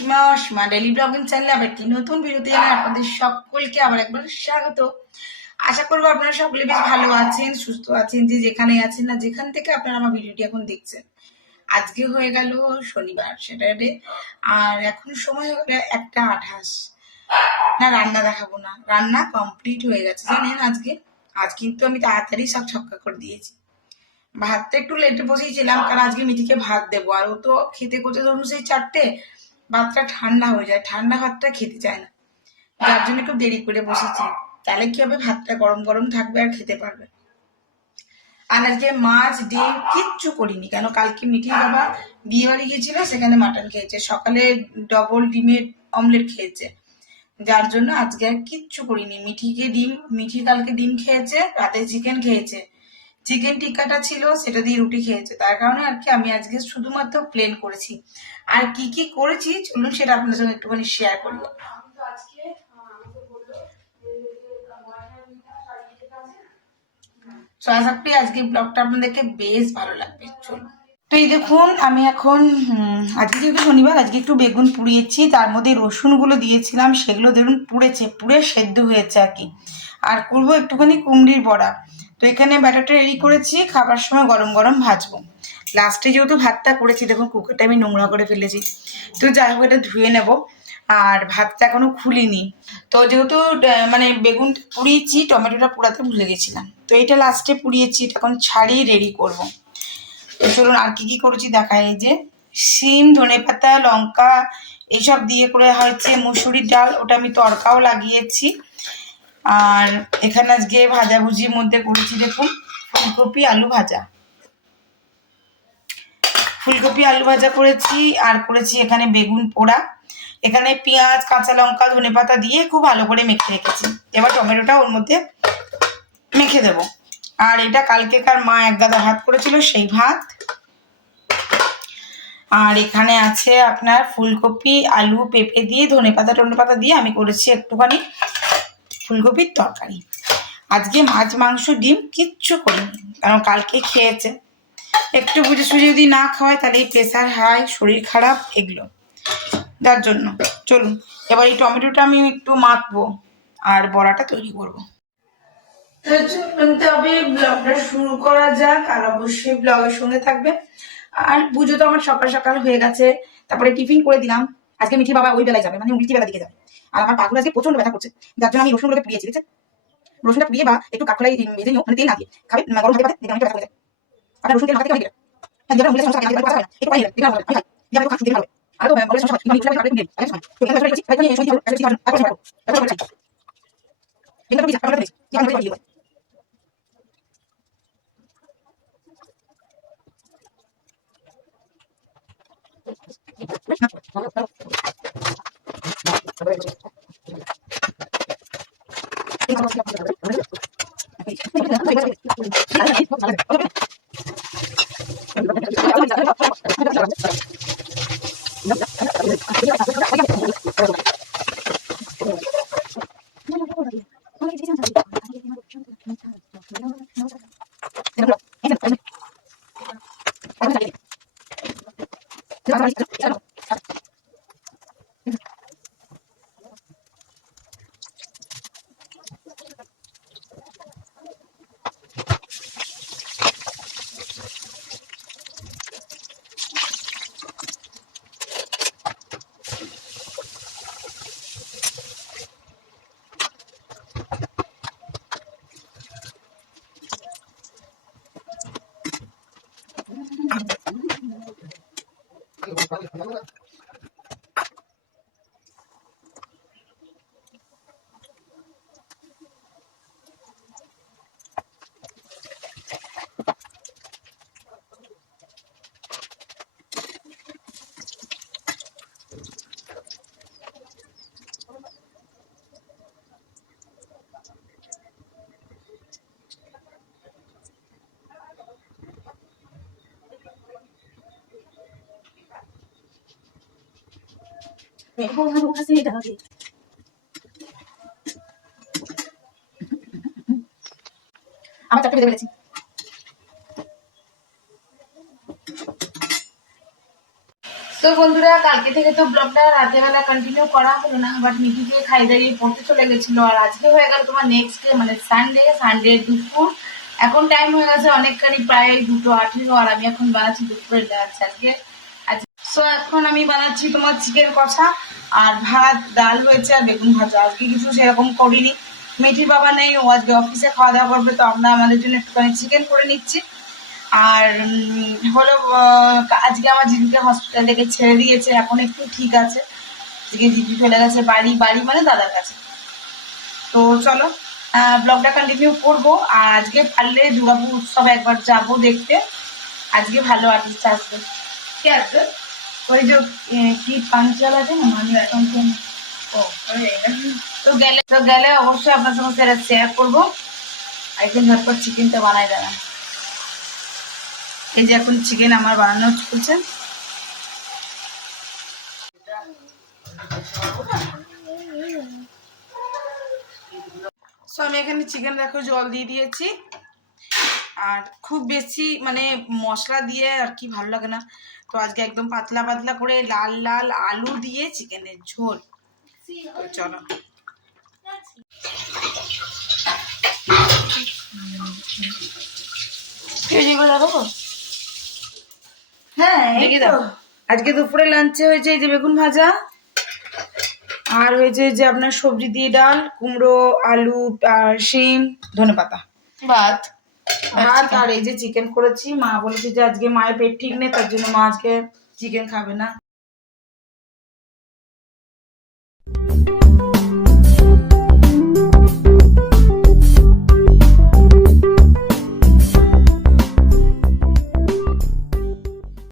Asima daily blogging চ্যানেলে আবার একটি নতুন ভিডিওতে জানাই আপনাদের সকলকে আবার একবার স্বাগত। আশা করবো আপনারা সকলে বেশ ভালো আছেন, সুস্থ আছেন, যে যেখানে আছেন না যেখান থেকে আপনারা আমার ভিডিওটি এখন দেখছেন। আজকে হয়ে গেল শনিবার, স্যাটারডে, আর এখন সময় হয়ে গেল 1:28। না, রান্না দেখাবো না, রান্না কমপ্লিট হয়ে গেছে জানেন। আজ কিন্তু আমি তাড়াতাড়ি সব ছক্কা করে দিয়েছি। ভাতটা একটু লেটে বসিয়েছিলাম, কারণ আজকে মিঠিকে ভাত দেবো, আর ও তো খেতে করতে ধরুন সেই 4টে, ভাতটা ঠান্ডা হয়ে যায়, ঠান্ডা ভাতটা খেতে চায় না, যার জন্য একটু দেরি করে বসেছি। তাহলে কি হবে, ভাতটা গরম গরম থাকবে আর খেতে পারবে। আর আজকে মাছ ডিম কিচ্ছু করিনি, কেন কালকে মিঠির বাবা বিয়ে বাড়ি গিয়েছিল, সেখানে মাটন খেয়েছে, সকালে ডবল ডিমের অমলেট খেয়েছে, যার জন্য আজকে আর কিচ্ছু করিনি। মিঠি কালকে ডিম খেয়েছে, রাতে চিকেন খেয়েছে, চিকেন টিক্কাটা ছিল সেটা দিয়ে রুটি খেয়েছে, তার কারণে আর কি আমি আজকে শুধুমাত্র প্লেন করেছি। আর কি কি করেছি চলুন সেটা আপনাদের সঙ্গে একটুখানি শেয়ার করবো। তো আশা করি আজকে ব্লগটা আপনাদেরকে বেশ ভালো লাগবে। চলুন। তো এই দেখুন, আমি এখন আজকে যেহেতু শনিবার, আজকে একটু বেগুন পুড়িয়েছি, তার মধ্যে রসুনগুলো দিয়েছিলাম, সেগুলো দেখুন পুড়ে সেদ্ধ হয়েছে আর কি। আর করবো একটুখানি কুমড়ির বড়া। তো এখানে ব্যাটারটা রেডি করেছি, খাবার সময় গরম গরম ভাজবো। লাস্টে যেহেতু ভাতটা করেছি, দেখুন কুকারটা আমি নোংরা করে ফেলেছি, তো যাই হোক এটা ধুয়ে নেব। আর ভাতটা এখনো খুলিনি, তো যেহেতু মানে বেগুন পুড়িয়েছি, টমেটোটা পুড়াতে ভুলে গেছিলাম, তো এটা লাস্টে পুড়িয়েছি, এটা এখন ছাড়িয়ে রেডি করবো। তো চলুন আর কি কি করেছি দেখাই। এই যে শিম, ধনেপাতা, লঙ্কা এইসব দিয়ে করে হয়েছে মুসুরির ডাল, ওটা আমি তড়কাও লাগিয়েছি। আর এখানে আজকে ভাজাভুজির মধ্যে করেছি দেখুন ফুলকপি আলু ভাজা করেছি, আর করেছি এখানে বেগুন পোড়া। এখানে পেঁয়াজ, কাঁচা লঙ্কা, ধনেপাতা দিয়ে খুব ভালো করে মেখে রেখেছি। এবার টমেটোটা ওর মধ্যে মেখে দেব। আর এটা কালকেকার মা এক গাদা ভাত করেছিল, সেই ভাত। আর এখানে আছে আপনার ফুলকপি আলু পেঁপে দিয়ে ধনেপাতা দিয়ে আমি করেছি একটুখানি ফুলকপির তরকারি। আজকে মাছ মাংস ডিম কিচ্ছু করিনি, কারণ কালকে খেয়েছে। একটু বুঝে সুঝে যদি না খাওয়ায় তাহলে এই প্রেশার হাই, শরীর খারাপ, এগুলো, যার জন্য। চলুন এবার এই টমেটোটা আমি একটু মাখবো আর বড়াটা তৈরি করবো। তো চলুন তবে ব্লগটা শুরু করা যাক, আর অবশ্যই ব্লগের সঙ্গে থাকবে। আর পুজো তো আমার সকাল সকাল হয়ে গেছে, তারপরে টিফিন করে দিলাম। আজকে মিঠির বাবা ওই বেলায় যাবে, মানে উল্টি বেলা দিকে যাবে। আর আমার পাগুলো আজকে প্রচন্ড ব্যথা করছে, যার জন্য আমি রসুনগুলোকে পুড়িয়েছি, দেখছেন? রসুনটা পুড়িয়ে বা একটু কাঠখোলাই ভেজে নিও, মানে তেল না দিয়ে খাবে, গরম ভাতে দেখবেন অনেকটা ব্যথা করে যায়। আপনার রসুন তেল মাথা থেকে অনেক হ্যাঁ, যেটা মুখের সমস্যা থাকে, না একটু পানি একটু আমি খাই, যে আমি খাচ্ছি ভালো। আর তো বলের সমস্যা মানে উঠে যাবে, আপনি দিন তো এখানে করেছি, তাই এই সময় তারপর করেছি এটা তো আপনারা দেখি যে আমরা দিয়ে আমার 4টে বেজে ফেলেছি। তো বন্ধুরা, কালকে থেকে তো ব্লগটা রাতের বেলা কন্টিনিউ করা হলো না, বাট মিঠিকে খাই দাঁড়িয়ে পড়তে চলে গেছিল। আর আজকে হয়ে গেল তোমার নেক্সট ডে, মানে সানডে দুপুর। এখন টাইম হয়ে গেছে অনেকখানি, প্রায় 2:18, আর আমি এখন বানাচ্ছি দুপুরের লাঞ্চ আজকে। সো এখন আমি বানাচ্ছি তোমার চিকেন কষা, আর ভাত ডাল হয়েছে, আর বেগুন ভাজা। আজকে কিছু সেরকম করিনি, মিঠির বাবা নেই, ও আজকে অফিসে খাওয়া দাওয়া করবে, তো আমরা আমাদের জন্য একটুখানি চিকেন করে নিচ্ছি। আর হলো আজকে আমার জিজুকে হসপিটাল থেকে ছেড়ে দিয়েছে, এখন একটু ঠিক আছে। আজকে জিজু চলে গেছে বাড়ি মানে দাদার কাছে। তো চলো ব্লগটা কন্টিনিউ করবো। আর আজকে পারলে দুর্গাপুর উৎসব একবার যাবো দেখতে। আজকে ভালো আর্টিস্ট আসবে। কে আসবে? ওই যে কি পাঞ্চাল আছে না, মানে তো গেলে অবশ্যই আপনার সঙ্গে সেটা শেয়ার করবো। একদিন ঝটপট চিকেনটা বানাই দেবেন। এই যে এখন চিকেন আমার বানানো চলছে। আমি এখানে চিকেন দেখো জল দিয়ে দিয়েছি। আর খুব বেশি মানে মশলা দিয়ে আর কি ভালো লাগে না, তো আজকে একদম পাতলা পাতলা করে লাল লাল আলু দিয়ে চিকেনের ঝোল। তো চলো হ্যাঁ, আজকে দুপুরে লাঞ্চে হয়েছে এই যে বেগুন ভাজা, আর হয়েছে যে আপনার সবজি দিয়ে ডাল, কুমড়ো, আলু, আর শিম, ধনেপাতা, ভাত। আর এই যে চিকেন করেছি। মা বলেছে যে আজকে মায়ের পেট ঠিক নেই, তার জন্য মা আজকে চিকেন খাবে না।